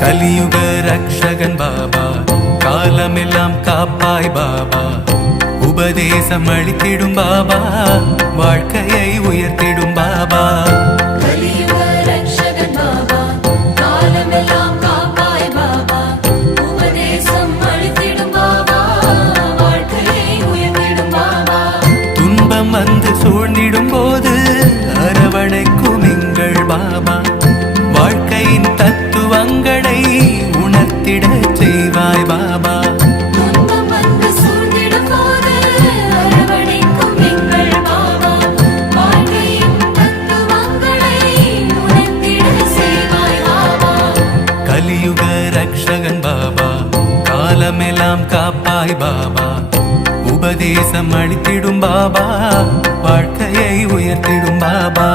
கலியுக ரக்ஷகன் பாபா காலமெல்லாம் காப்பாய் பாபா. உபதேசம் அளித்திடும் பாபா வாழ்க்கையை உயர்த்திடும் பாபா. கலியுக ரட்சகன் உணர்த்திட செய்வாய் பாபா. கலியுக ரக்ஷகன் பாபா காலமெல்லாம் காப்பாய் பாபா. உபதேசம் அளித்திடும் பாபா வாழ்க்கையை உயர்த்திடும் பாபா.